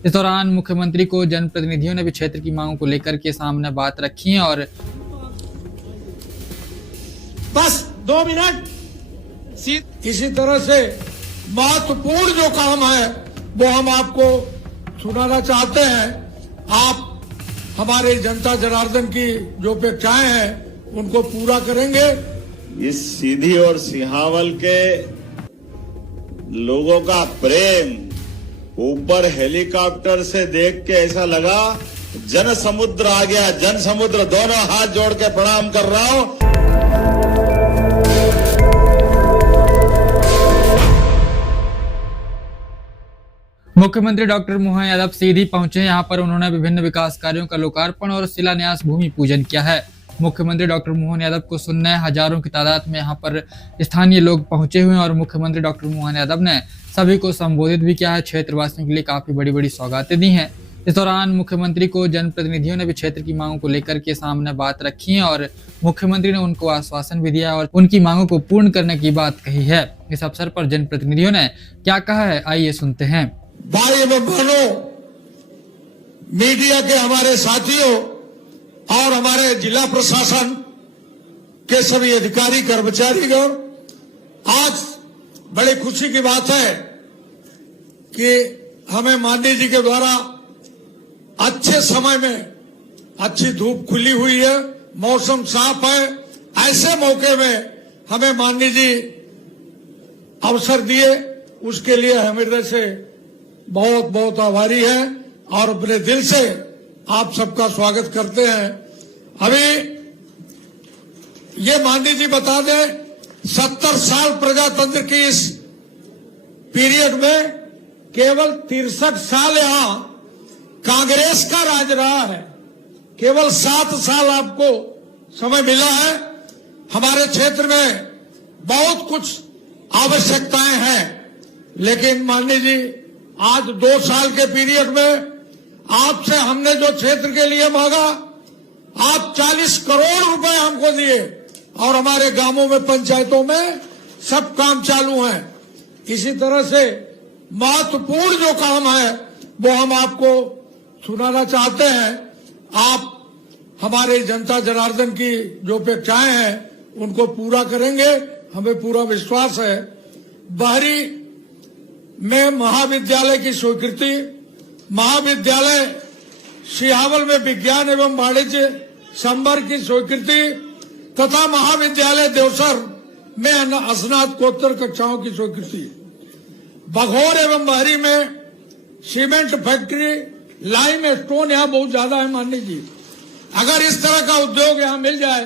इस दौरान मुख्यमंत्री को जनप्रतिनिधियों ने भी क्षेत्र की मांगों को लेकर के सामने बात रखी है और बस 2 मिनट। इसी तरह से महत्वपूर्ण जो काम है वो हम आपको सुनाना चाहते हैं। आप हमारे जनता जनार्दन की जो अपेक्षाएं हैं उनको पूरा करेंगे। इस सीधी और सिंहावल के लोगों का प्रेम ऊपर हेलीकॉप्टर से देख के ऐसा लगा जन समुद्र आ गया। जन समुद्र, दोनों हाथ जोड़ के प्रणाम कर रहा हूं। मुख्यमंत्री डॉक्टर मोहन यादव सीधी पहुंचे। यहां पर उन्होंने विभिन्न विकास कार्यों का लोकार्पण और शिलान्यास भूमि पूजन किया है। मुख्यमंत्री डॉक्टर मोहन यादव को सुनने हजारों की तादाद में यहां पर स्थानीय लोग पहुंचे हुए हैं और मुख्यमंत्री डॉक्टर मोहन यादव ने सभी को संबोधित भी किया है। क्षेत्रवासियों के लिए काफी बड़ी बड़ी सौगातें दी हैं। इस दौरान मुख्यमंत्री को जनप्रतिनिधियों ने भी क्षेत्र की मांगों को लेकर के सामने बात रखी है और मुख्यमंत्री ने उनको आश्वासन भी दिया और उनकी मांगों को पूर्ण करने की बात कही है। इस अवसर पर जनप्रतिनिधियों ने क्या कहा है, आइए सुनते हैं। भाई एवं बहनों, मीडिया के हमारे साथियों और हमारे जिला प्रशासन के सभी अधिकारी कर्मचारीगण, आज बड़ी खुशी की बात है कि हमें माननीय जी के द्वारा अच्छे समय में अच्छी धूप खुली हुई है, मौसम साफ है, ऐसे मौके में हमें माननीय जी अवसर दिए, उसके लिए हम हृदय से बहुत बहुत आभारी हैं और अपने दिल से आप सबका स्वागत करते हैं। अभी ये माननीय जी बता दें, 70 साल प्रजातंत्र की इस पीरियड में केवल 63 साल यहां कांग्रेस का राज रहा है। केवल 7 साल आपको समय मिला है। हमारे क्षेत्र में बहुत कुछ आवश्यकताएं हैं, लेकिन माननीय जी आज 2 साल के पीरियड में आपसे हमने जो क्षेत्र के लिए मांगा, आप 40 करोड़ रुपए हमको दिए और हमारे गांवों में, पंचायतों में सब काम चालू हैं। इसी तरह से महत्वपूर्ण जो काम है वो हम आपको सुनाना चाहते हैं। आप हमारे जनता जनार्दन की जो अपेक्षाएं हैं उनको पूरा करेंगे, हमें पूरा विश्वास है। बाहरी में महाविद्यालय की स्वीकृति, महाविद्यालय सिहावल में विज्ञान एवं वाणिज्य संवर्ग की स्वीकृति तथा महाविद्यालय देवसर में स्नातकोत्तर कक्षाओं की स्वीकृति, बघौर एवं बहरी में सीमेंट फैक्ट्री, लाइम स्टोन यहाँ बहुत ज्यादा है माननीय जी। अगर इस तरह का उद्योग यहाँ मिल जाए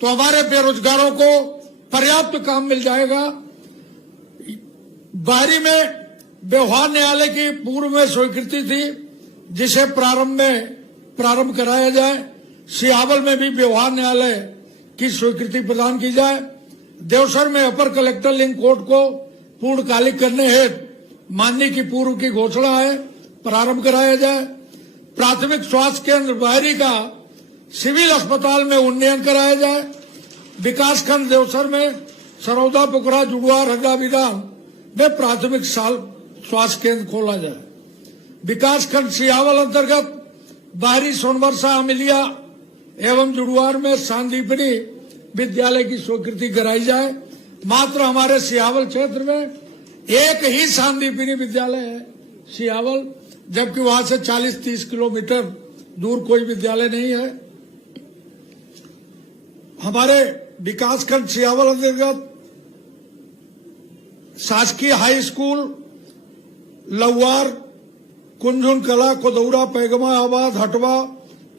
तो हमारे बेरोजगारों को पर्याप्त काम मिल जाएगा। बहरी में व्यवहार न्यायालय की पूर्व में स्वीकृति थी, जिसे प्रारंभ कराया जाए। सिहावल में भी व्यवहार न्यायालय की स्वीकृति प्रदान की जाए। देवसर में अपर कलेक्टर लिंक कोर्ट को पूर्णकालिक करने हेतु माननीय की पूर्व की घोषणा है, प्रारंभ कराया जाए। प्राथमिक स्वास्थ्य केंद्र बहरी का सिविल अस्पताल में उन्नयन कराया जाए। विकासखंड देवसर में सरौदा, पुकरा, जुड़वार, हरदा विधान में प्राथमिक स्वास्थ्य केंद्र खोला जाए। विकासखंड सिहावल अंतर्गत बाहरी, सोनबरसा, अमिलिया एवं जुड़वार में सांदीपनी विद्यालय की स्वीकृति कराई जाए। मात्र हमारे सिहावल क्षेत्र में एक ही सांदीपनी विद्यालय है सिहावल, जबकि वहां से 40-30 किलोमीटर दूर कोई विद्यालय नहीं है। हमारे विकासखंड सिहावल अंतर्गत शासकीय हाई स्कूल लौवार, कुंझुन कला, कोदौरा, पैगमा, आबाद, हटवा,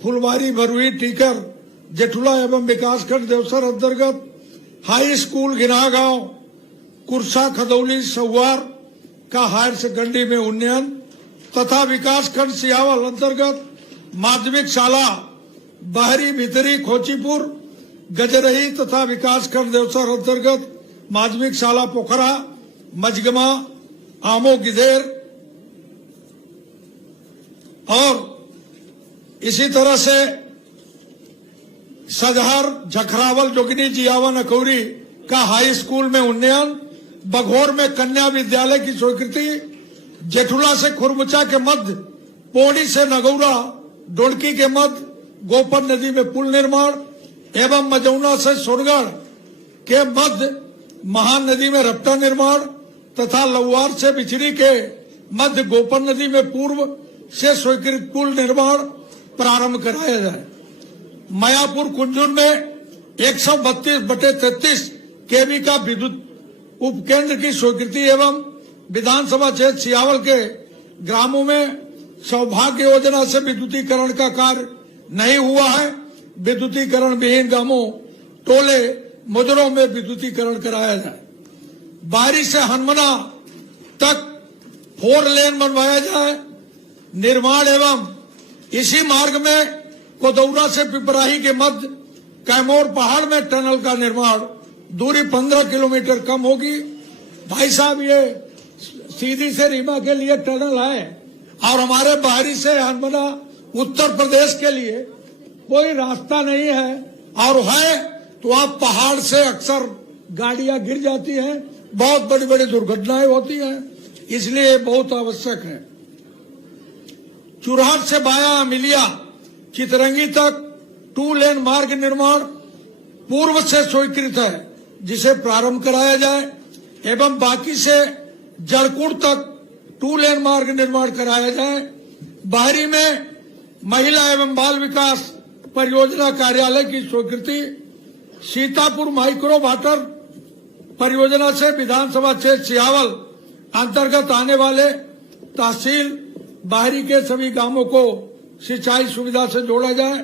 फुलवारी, भरुई, टीकर, जेठुला एवं विकासखंड देवसर अंतर्गत हाई स्कूल गिनागांव, कुरसा, खदौली, सहुआर का हायर सेकेंडरी में उन्नयन तथा विकासखंड सिहावल अंतर्गत माध्यमिक शाला बहरी, भितरी, खोचीपुर, गजरही तथा विकासखंड देवसर अंतर्गत माध्यमिक शाला पोखरा, मजगमा, आमो, गिदेर और इसी तरह से सदहर, झखरावल, जोगिनी, जियावन, अखौरी का हाई स्कूल में उन्नयन, बघौर में कन्या विद्यालय की स्वीकृति, जेठुला से खुरमुचा के मध्य पौड़ी से नगौरा डोड़की के मध्य गोपन नदी में पुल निर्माण एवं मजौना से सोनगढ़ के मध्य महान नदी में रपटा निर्माण तथा लौवार से बिचरी के मध्य गोपन नदी में पूर्व से स्वीकृत पुल निर्माण प्रारंभ कराया जाए। मायापुर कुंजुन में 132/33 केवी का विद्युत उपकेंद्र की स्वीकृति एवं विधानसभा क्षेत्र सियावल के ग्रामों में सौभाग्य योजना से विद्युतीकरण का कार्य नहीं हुआ है। विद्युतीकरण विहीन गांवों टोले मुजरों में विद्युतीकरण कराया जाए। बारी से हनुमना तक 4 लेन बनवाया जाए। निर्माण एवं इसी मार्ग में कोदौरा से पिपराही के मध्य कैमोर पहाड़ में टनल का निर्माण, दूरी 15 किलोमीटर कम होगी। भाई साहब, ये सीधी से रीवा के लिए टनल है और हमारे बाहरी से हनुमना उत्तर प्रदेश के लिए कोई रास्ता नहीं है, और है तो आप पहाड़ से अक्सर गाड़ियां गिर जाती हैं, बहुत बड़ी बड़ी दुर्घटनाएं होती हैं, इसलिए बहुत आवश्यक है। चुरहट से बाया अमिलिया चितरंगी तक 2 लेन मार्ग निर्माण पूर्व से स्वीकृत है, जिसे प्रारंभ कराया जाए एवं बाकी से जड़कुड़ तक 2 लेन मार्ग निर्माण कराया जाए। बाहरी में महिला एवं बाल विकास परियोजना कार्यालय की स्वीकृति। सीतापुर माइक्रो वाटर परियोजना से विधानसभा क्षेत्र सियावल अंतर्गत आने वाले तहसील बाहरी के सभी गांवों को सिंचाई सुविधा से जोड़ा जाए।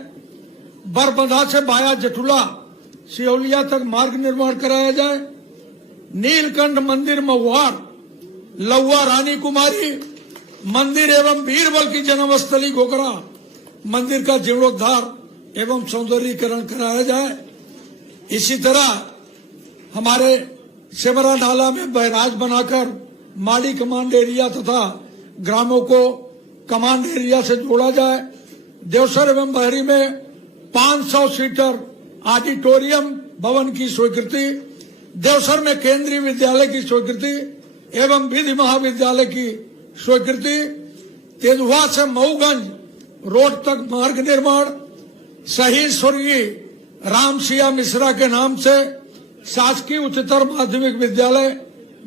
बरबंधा से बाया जटुला सियोलिया तक मार्ग निर्माण कराया जाए। नीलकंठ मंदिर महुआर लौवा रानी कुमारी मंदिर एवं बीरबल की जन्मस्थली गोगरा मंदिर का जीर्णोद्धार एवं सौंदर्यीकरण कराया जाए। इसी तरह हमारे सेमरा नाला में बैराज बनाकर माड़ी कमांड एरिया तथा ग्रामों को कमांड एरिया से जोड़ा जाए। देवसर एवं बहरी में 500 सीटर ऑडिटोरियम भवन की स्वीकृति। देवसर में केंद्रीय विद्यालय की स्वीकृति एवं विधि महाविद्यालय की स्वीकृति। तेंदुआ से मऊगंज रोड तक मार्ग निर्माण। शहीद स्वर्गीय रामसिया मिश्रा के नाम से शासकीय उच्चतर माध्यमिक विद्यालय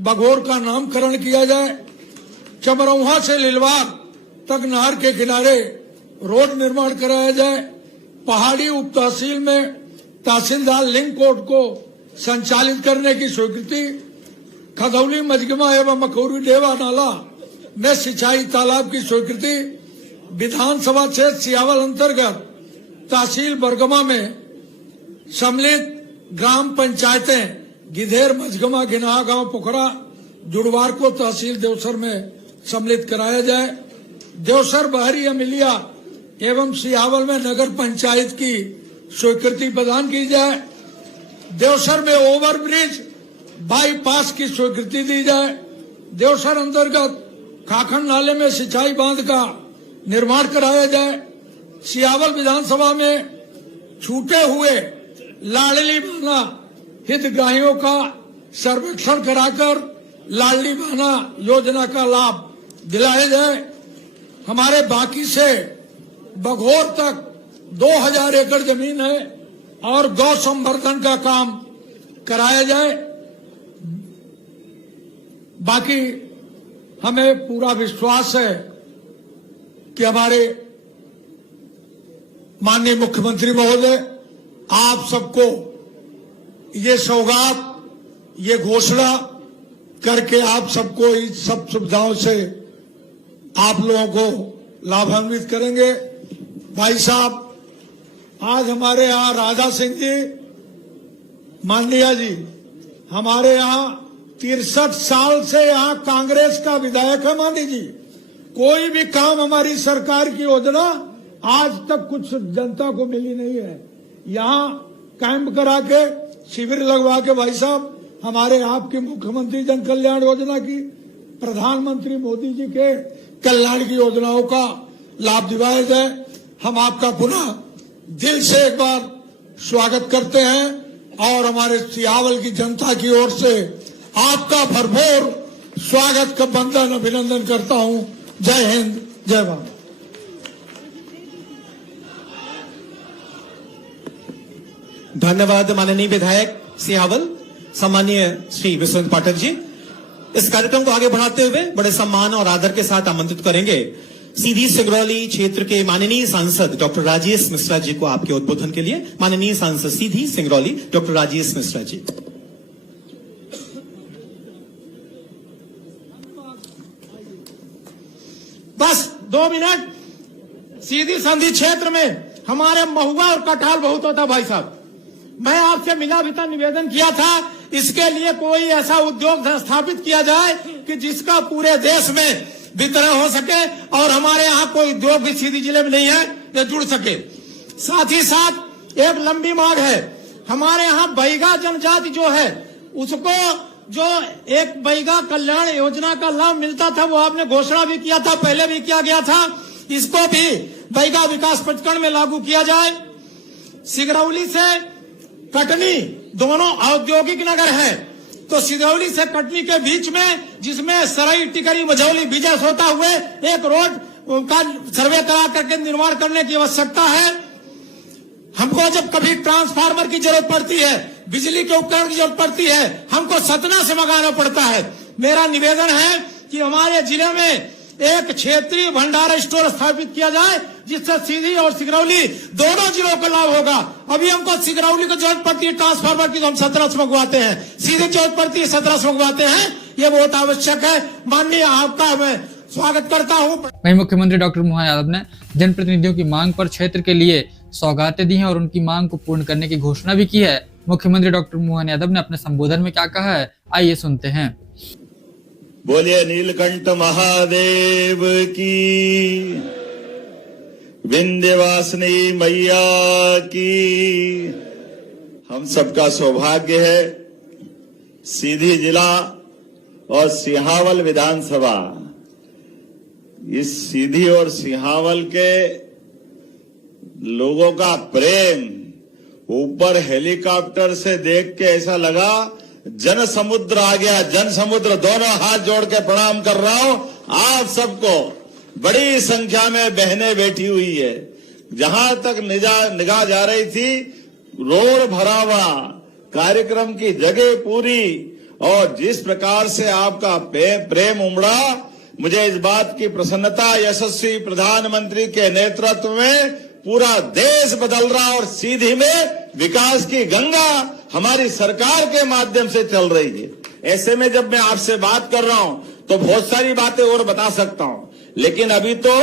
बघोर का नामकरण किया जाए। चमरौहा से लिलवार तक नहर के किनारे रोड निर्माण कराया जाए। पहाड़ी उप तहसील में तहसीलदार लिंक कोर्ट को संचालित करने की स्वीकृति। खदौली मजगमा एवं मखौरी डेवा नाला में सिंचाई तालाब की स्वीकृति। विधानसभा क्षेत्र सियावल अंतर्गत तहसील बरगमा में सम्मिलित ग्राम पंचायतें गिधेर मजगमा गिनाहा गांव पोखरा जुड़वार को तहसील देवसर में सम्मिलित कराया जाए। देवसर बहरी अमिलिया एवं सियावल में नगर पंचायत की स्वीकृति प्रदान की जाए। देवसर में ओवरब्रिज बाईपास की स्वीकृति दी जाए। देवसर अंतर्गत खाखन नाले में सिंचाई बांध का निर्माण कराया जाए। सियावल विधानसभा में छूटे हुए लाडली बहना हितग्राहियों का सर्वेक्षण कराकर लाडली बहना योजना का लाभ दिलाया जाए। हमारे बाकी से बघोर तक 2000 एकड़ जमीन है और गौ संवर्धन का काम कराया जाए। बाकी हमें पूरा विश्वास है कि हमारे माननीय मुख्यमंत्री महोदय आप सबको ये सौगात, ये घोषणा करके आप सबको इस सब सुविधाओं से आप लोगों को लाभान्वित करेंगे। भाई साहब, आज हमारे यहाँ राजा सिंह जी माननीय जी हमारे यहाँ 63 साल से यहाँ कांग्रेस का विधायक है। माननीय जी, कोई भी काम हमारी सरकार की योजना आज तक कुछ जनता को मिली नहीं है। यहाँ कैंप करा के शिविर लगवा के भाई साहब हमारे आपके मुख्यमंत्री जन कल्याण योजना की, प्रधानमंत्री मोदी जी के कल्याण की योजनाओं का लाभ दिलाया जाए। हम आपका पुनः दिल से एक बार स्वागत करते हैं और हमारे सियावल की जनता की ओर से आपका भरपूर स्वागत का बंधन अभिनंदन करता हूं। जय हिंद, जय भारत। धन्यवाद माननीय विधायक सिहावल। सम्मानीय श्री विश्वनाथ पाठक जी, इस कार्यक्रम को आगे बढ़ाते हुए बड़े सम्मान और आदर के साथ आमंत्रित करेंगे सीधी सिंगरौली क्षेत्र के माननीय सांसद डॉक्टर राजेश मिश्रा जी को आपके उद्बोधन के लिए। माननीय सांसद सीधी सिंगरौली डॉक्टर राजेश मिश्रा जी। बस 2 मिनट। सीधी संधि क्षेत्र में हमारे महुआ और कटहल बहुत होता भाई साहब। मैं आपसे मिला भी था, निवेदन किया था, इसके लिए कोई ऐसा उद्योग स्थापित किया जाए कि जिसका पूरे देश में वितरण हो सके और हमारे यहाँ कोई उद्योग भी सीधी जिले में नहीं है, ये जुड़ सके। साथ ही साथ एक लंबी मांग है हमारे यहाँ बैगा जनजाति जो है उसको जो एक बैगा कल्याण योजना का लाभ मिलता था वो आपने घोषणा भी किया था, पहले भी किया गया था, इसको भी बैगा विकास प्राधिकरण में लागू किया जाए। सिंगरौली से कटनी दोनों औद्योगिक नगर है, तो सिंगरौली से कटनी के बीच में जिसमें सराई टिकरी मझौली बिजनेस होता हुए एक रोड का सर्वे करा करके निर्माण करने की आवश्यकता है। हमको जब कभी ट्रांसफार्मर की जरूरत पड़ती है, बिजली के उपकरण की जरूरत पड़ती है, हमको सतना से मंगाना पड़ता है। मेरा निवेदन है कि हमारे जिले में एक क्षेत्रीय भंडार स्टोर स्थापित किया जाए जिससे सीधी और सिंगरौली दोनों जिलों को लाभ होगा। अभी हमको सिंगरौली को जरूरत पड़ती है ट्रांसफार्मर की, तो हम 17 से मंगवाते हैं, सीधी जरूरत पड़ती है 17 से मंगवाते हैं, ये बहुत आवश्यक है। माननीय आपका मैं स्वागत करता हूँ। वहीं मुख्यमंत्री डॉक्टर मोहन यादव ने जनप्रतिनिधियों की मांग पर क्षेत्र के लिए सौगातें दी हैं और उनकी मांग को पूर्ण करने की घोषणा भी की है। मुख्यमंत्री डॉक्टर मोहन यादव ने अपने संबोधन में क्या कहा है, आइए सुनते हैं। बोलिए नीलकंठ महादेव की, विंध्यवासिनी मैया की। हम सबका सौभाग्य है सीधी जिला और सिंहावल विधानसभा, इस सीधी और सिंहावल के लोगों का प्रेम ऊपर हेलीकॉप्टर से देख के ऐसा लगा जन समुद्र आ गया, जन समुद्र। दोनों हाथ जोड़ के प्रणाम कर रहा हूं आप सबको। बड़ी संख्या में बहनें बैठी हुई है। जहां तक निगाह जा रही थी रोड भरा हुआ, कार्यक्रम की जगह पूरी, और जिस प्रकार से आपका प्रेम उमड़ा, मुझे इस बात की प्रसन्नता, यशस्वी प्रधानमंत्री के नेतृत्व में पूरा देश बदल रहा और सीधी में विकास की गंगा हमारी सरकार के माध्यम से चल रही है। ऐसे में जब मैं आपसे बात कर रहा हूं तो बहुत सारी बातें और बता सकता हूं, लेकिन अभी तो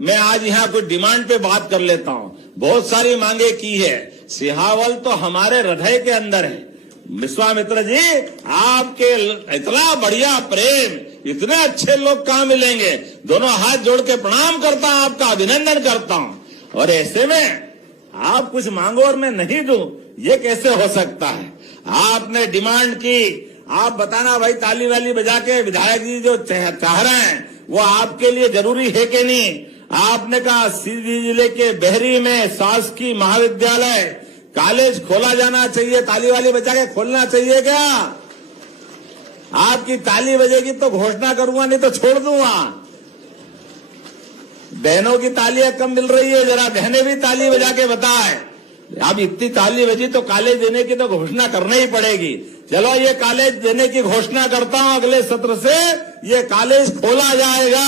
मैं आज यहाँ कुछ डिमांड पे बात कर लेता हूं। बहुत सारी मांगे की है। सिंहावल तो हमारे हृदय के अंदर है। विश्वामित्र जी, आपके इतना बढ़िया प्रेम, इतने अच्छे लोग कहां मिलेंगे। दोनों हाथ जोड़ के प्रणाम करता हूं, आपका अभिनंदन करता हूं। और ऐसे में आप कुछ मांगो और मैं नहीं दूं, ये कैसे हो सकता है। आपने डिमांड की, आप बताना भाई, ताली वाली बजा के विधायक जी जो चाह रहे हैं वो आपके लिए जरूरी है कि नहीं। आपने कहा सीधी जिले के बहरी में शासकीय महाविद्यालय कॉलेज खोला जाना चाहिए, ताली वाली बजा के खोलना चाहिए क्या। आपकी ताली बजेगी तो घोषणा करूंगा, नहीं तो छोड़ दूंगा। बहनों की तालियां कम मिल रही है, जरा बहनें भी ताली बजा के बताएं। अब इतनी ताली बजी तो कॉलेज देने की तो घोषणा करनी ही पड़ेगी। चलो ये कॉलेज देने की घोषणा करता हूं, अगले सत्र से ये कॉलेज खोला जाएगा।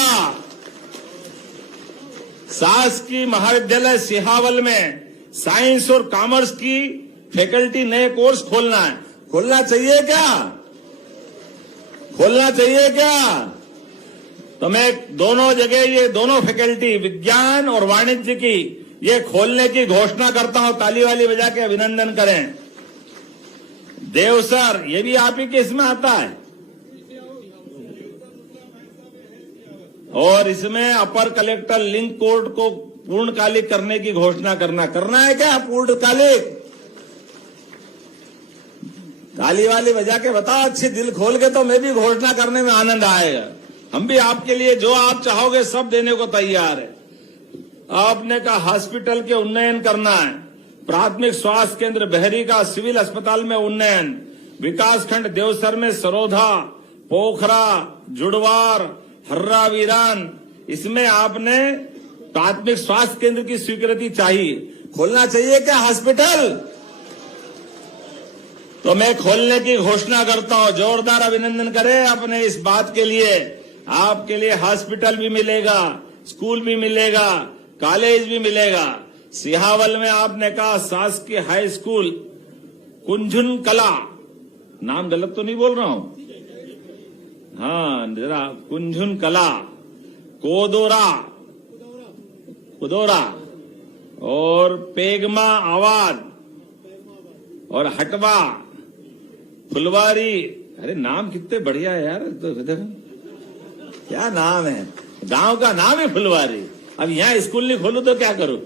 शासकीय महाविद्यालय सिंहावल में साइंस और कॉमर्स की फैकल्टी नए कोर्स खोलना है। खोलना चाहिए क्या, खोलना चाहिए क्या। तो मैं दोनों जगह ये दोनों फैकल्टी विज्ञान और वाणिज्य की ये खोलने की घोषणा करता हूं। ताली वाली बजा के अभिनंदन करें। देवसर, ये भी आप ही के इसमें आता है। और इसमें अपर कलेक्टर लिंक कोर्ट को पूर्णकालिक करने की घोषणा करना है क्या पूर्णकालिक। ताली वाली बजा के बताओ अच्छी दिल खोल के, तो मैं भी घोषणा करने में आनंद आएगा। हम भी आपके लिए जो आप चाहोगे सब देने को तैयार है। आपने कहा हॉस्पिटल के उन्नयन करना है, प्राथमिक स्वास्थ्य केंद्र बहरी का सिविल अस्पताल में उन्नयन, विकासखंड देवसर में सरोधा, पोखरा, जुड़वार, हर्रा वीरान, इसमें आपने प्राथमिक स्वास्थ्य केंद्र की स्वीकृति चाहिए। खोलना चाहिए क्या हॉस्पिटल। तो मैं खोलने की घोषणा करता हूं। जोरदार अभिनंदन करें अपने इस बात के लिए। आपके लिए हॉस्पिटल भी मिलेगा, स्कूल भी मिलेगा, कॉलेज भी मिलेगा। सिहावल में आपने कहा शासकीय हाई स्कूल कुंझुन कला, नाम गलत तो नहीं बोल रहा हूं? हाँ, जरा कुंझुन कला, कुदोरा और पेगमा आवाद और हटवा, फुलवारी। अरे नाम कितने बढ़िया है यार। तो क्या नाम है, गांव का नाम है फुलवारी। अब यहाँ स्कूल नहीं खोलूं तो क्या करूं?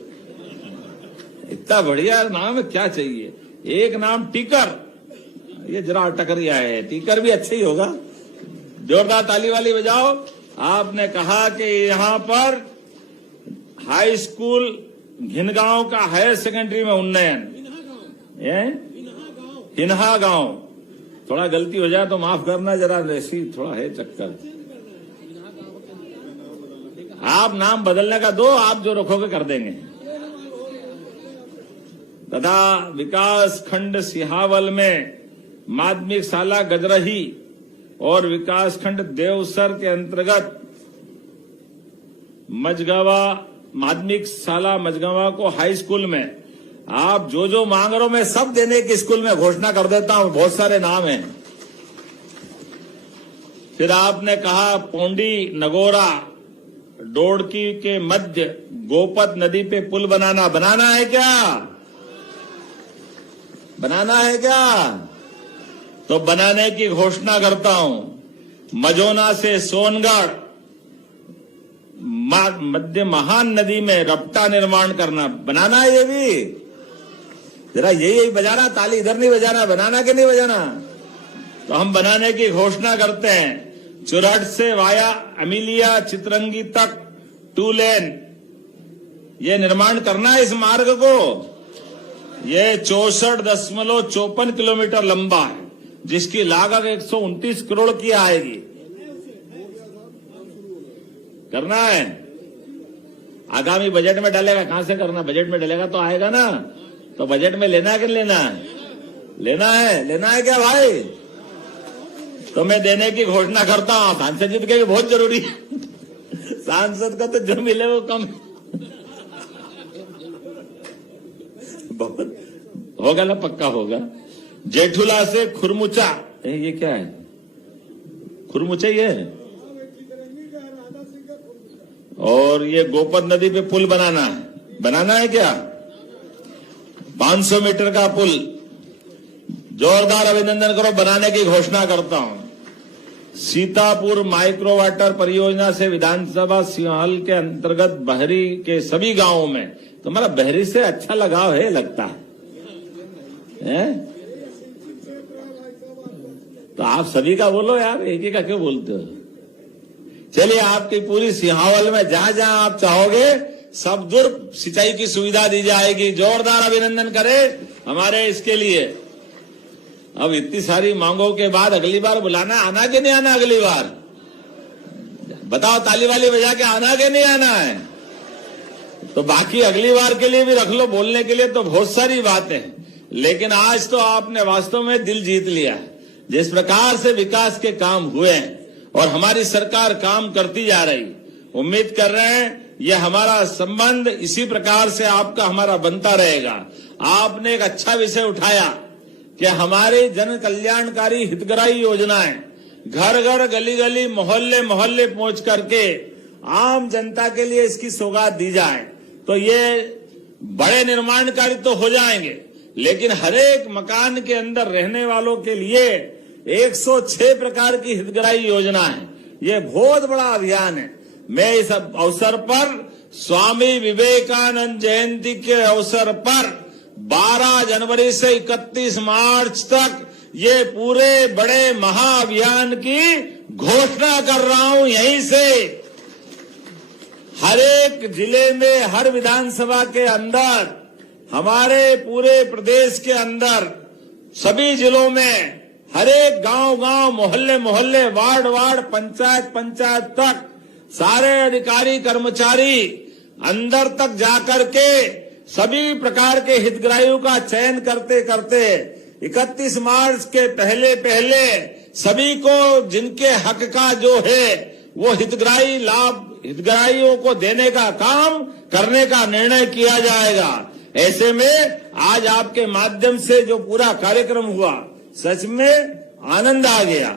इतना बढ़िया नाम है, क्या चाहिए। एक नाम टीकर, ये जरा अटकरिया है, टीकर भी अच्छा ही होगा। जोरदार ताली वाली बजाओ। आपने कहा कि यहाँ पर हाई स्कूल घिनगांव का हायर सेकेंडरी में उन्नयन, हिन्हा गांव। थोड़ा गलती हो जाए तो माफ करना, जरा ऐसी थोड़ा है चक्कर। आप नाम बदलने का दो, आप जो रखोगे कर देंगे। तथा विकास खंड सिहावल में माध्यमिक शाला गजरही और विकास खंड देवसर के अंतर्गत मजगवा, माध्यमिक शाला मजगवा को हाई स्कूल में आप जो जो मांग रहे हो मैं सब देने की स्कूल में घोषणा कर देता हूं। बहुत सारे नाम हैं। फिर आपने कहा पोंडी नगोरा डोडकी के मध्य गोपत नदी पे पुल बनाना है क्या? बनाना है क्या? तो बनाने की घोषणा करता हूं। मजोना से सोनगढ़ मध्य महान नदी में रपटा निर्माण करना, बनाना है ये भी। जरा यही बजाना, ताली इधर नहीं बजाना, बनाना कि नहीं बजाना? तो हम बनाने की घोषणा करते हैं। चुरहट से वाया अमीलिया चितरंगी तक 2 लेन ये निर्माण करना है। इस मार्ग को ये 64.54 किलोमीटर लंबा है, जिसकी लागत 129 करोड़ की आएगी। करना है, आगामी बजट में डालेगा। कहां से करना? बजट में डालेगा तो आएगा ना। तो बजट में लेना है कि लेना है? लेना है क्या भाई? तो मैं देने की घोषणा करता हूं। सांसद जी के बहुत जरूरी है। सांसद का तो जो मिले वो कम बहुत होगा ना, पक्का होगा। जेठुला से खुरमुचा, ये क्या है? खुरमुचा ये है। और ये गोपत नदी पे पुल बनाना है क्या? 500 मीटर का पुल। जोरदार अभिनंदन करो। बनाने की घोषणा करता हूं। सीतापुर माइक्रो वाटर परियोजना से विधानसभा सिंहल के अंतर्गत बहरी के सभी गांवों में, तुम्हारा बहरी से अच्छा लगाव है लगता है? तो आप सभी का बोलो यार, एक ही का क्यों बोलते हो? चलिए, आपकी पूरी सिंहावल में जहां जहां आप चाहोगे सब दूर सिंचाई की सुविधा दी जाएगी। जोरदार अभिनंदन करें हमारे इसके लिए। अब इतनी सारी मांगों के बाद अगली बार बुलाना, आना कि नहीं आना? अगली बार बताओ, ताली वाली बजा के आना कि नहीं आना है? तो बाकी अगली बार के लिए भी रख लो। बोलने के लिए तो बहुत सारी बातें हैं, लेकिन आज तो आपने वास्तव में दिल जीत लिया है। जिस प्रकार से विकास के काम हुए हैं और हमारी सरकार काम करती जा रही, उम्मीद कर रहे हैं ये हमारा संबंध इसी प्रकार से आपका हमारा बनता रहेगा। आपने एक अच्छा विषय उठाया कि हमारी जन कल्याणकारी हितग्राही योजनाएं घर घर, गली गली, मोहल्ले मोहल्ले पहुंच करके आम जनता के लिए इसकी सौगात दी जाए। तो ये बड़े निर्माण कार्य तो हो जाएंगे, लेकिन हर एक मकान के अंदर रहने वालों के लिए 106 प्रकार की हितग्राही योजना है। ये बहुत बड़ा अभियान है। मैं इस अवसर पर स्वामी विवेकानंद जयंती के अवसर पर 12 जनवरी से 31 मार्च तक ये पूरे बड़े महाअभियान की घोषणा कर रहा हूं। यहीं से हर एक जिले में, हर विधानसभा के अंदर, हमारे पूरे प्रदेश के अंदर सभी जिलों में, हर एक गांव गांव, मोहल्ले मोहल्ले, वार्ड वार्ड, पंचायत पंचायत तक सारे अधिकारी कर्मचारी अंदर तक जाकर के सभी प्रकार के हितग्राहियों का चयन करते करते 31 मार्च के पहले पहले सभी को जिनके हक का जो है वो हितग्राही लाभ हितग्राहियों को देने का काम करने का निर्णय किया जाएगा। ऐसे में आज आपके माध्यम से जो पूरा कार्यक्रम हुआ, सच में आनंद आ गया।